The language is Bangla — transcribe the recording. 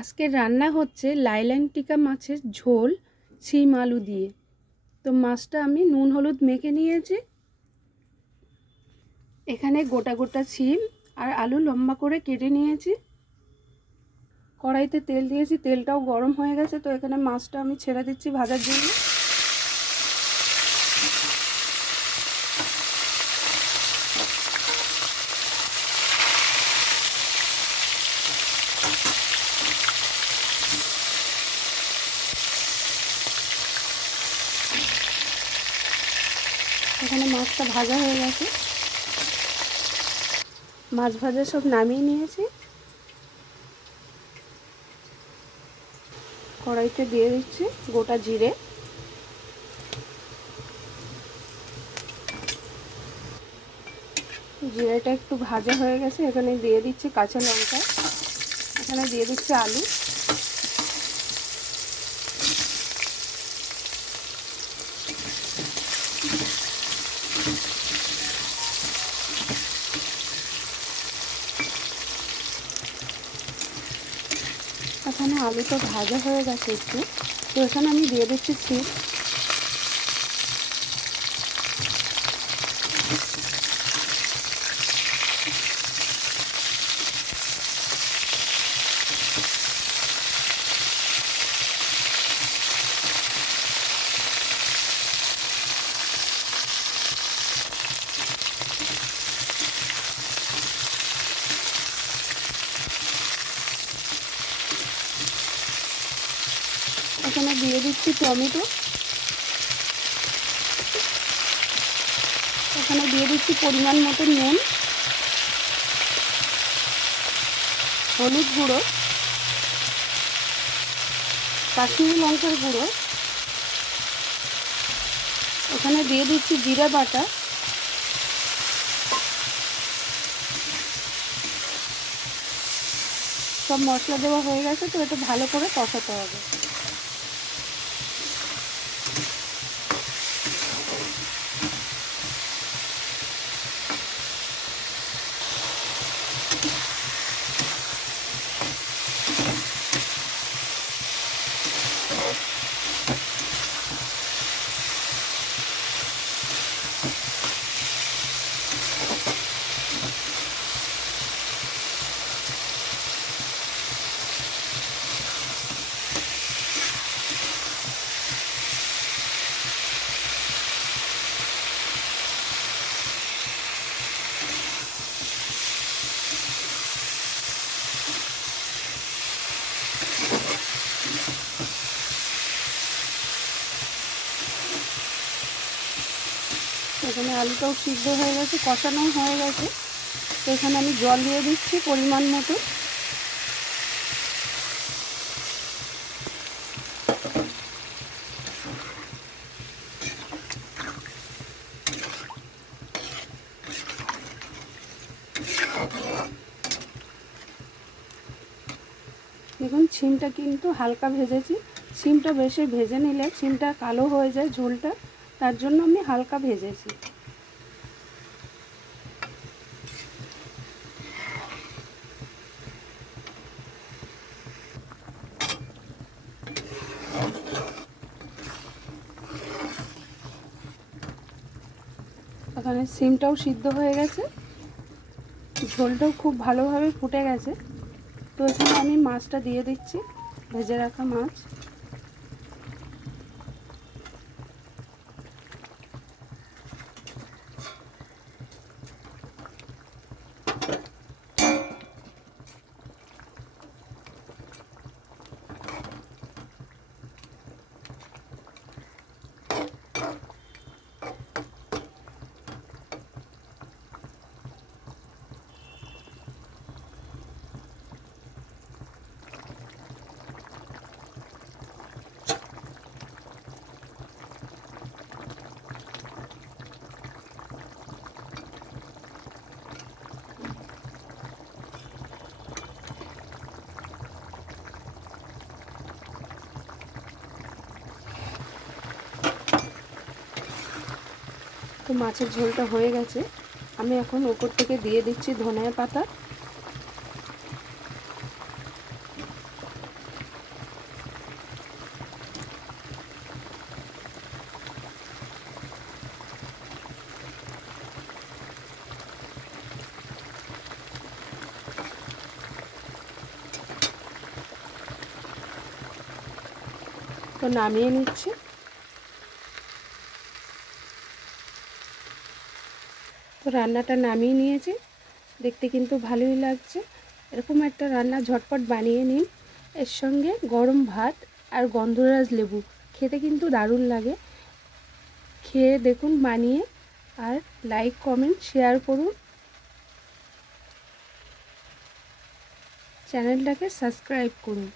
আজকে রান্না হচ্ছে লাইলান টিকা মাছের ঝোল শিম আলু দিয়ে। তো মাছটা আমি নুন হলুদ মেখে নিয়েছি। এখানে গোটা গোটা শিম আর আলু লম্বা করে কেটে নিয়েছি। কড়াইতে তেল দিয়েছি, তেলটাও গরম হয়ে গেছে। তো এখানে মাছটা আমি ছেড়ে দিচ্ছি ভাজার জন্য। এখানে মাছটা ভাজা হয়ে গেছে। মাছ ভাজা সব নামিয়ে নিয়েছি। কড়াইতে দিয়ে দিচ্ছি গোটা জিরে, জিরেটা একটু ভাজা হয়ে গেছে। এখানে দিয়ে দিচ্ছি কাঁচা লঙ্কা, এখানে দিয়ে দিচ্ছি আলু, এখানে আলুটা ভাজা হয়ে গেছে একটু। তো এখানে আমি দিয়ে দিচ্ছি শিম, এখানে দিয়ে দিচ্ছি টমেটো, এখানে দিয়ে দিচ্ছি পরিমাণ মতো নুন, হলুদ গুঁড়ো, কাশ্মীরি লঙ্কার গুঁড়ো, এখানে দিয়ে দিচ্ছি জিরা বাটা, সব মশলা দেওয়া হয়ে গেছে। তো এটা ভালো করে কষাতে হবে। এখানে আলুটাও সিদ্ধ হয়ে গেছে, কষানো হয়ে গেছে। তো এখানে আমি জল দিয়ে দিচ্ছি পরিমাণ মতো। দেখুন শিমটা কিন্তু হালকা ভেজেছি। শিমটা বেশি ভেজে নিলে শিমটা কালো হয়ে যায় ঝোলটা, তার জন্য আমি হালকা ভেজেছি। এখানে শিমটাও সিদ্ধ হয়ে গেছে, ঝোলটাও খুব ভালোভাবে ফুটে গেছে। তো এখানে আমি মাছটা দিয়ে দিচ্ছি, ভেজে রাখা মাছ। তো মাছের ঝোলটা হয়ে গেছে। আমি এখন উপর থেকে দিয়ে দিচ্ছি ধনিয়া পাতা, তো নামিয়ে নিচ্ছি। তো রান্নাটা নামিয়ে নিয়েছি, দেখতে কিন্তু ভালোই লাগছে। এরকম একটা রান্না ঝটপট বানিয়ে নিন, এর সঙ্গে গরম ভাত আর গন্ধরাজ লেবু, খেতে কিন্তু দারুণ লাগে। খেয়ে দেখুন বানিয়ে, আর লাইক কমেন্ট শেয়ার করুন, চ্যানেলটাকে সাবস্ক্রাইব করুন।